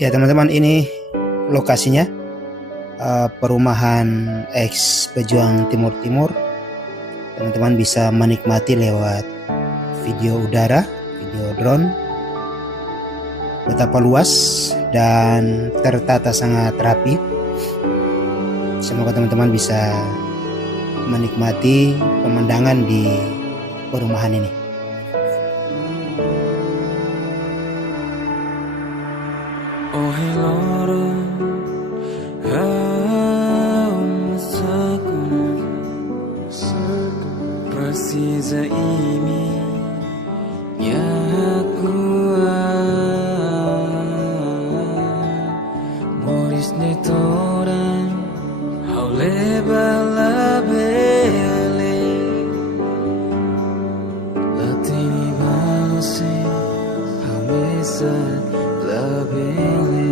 Ya teman-teman, ini lokasinya perumahan ex pejuang Timur Timur. Teman-teman bisa menikmati lewat video udara, video drone. Betapa luas dan tertata sangat rapi. Semoga teman-teman bisa menikmati pemandangan di perumahan ini. Oh loro precisa ini ya aku Moris netoran haule bala bele latini balose hamesa la bele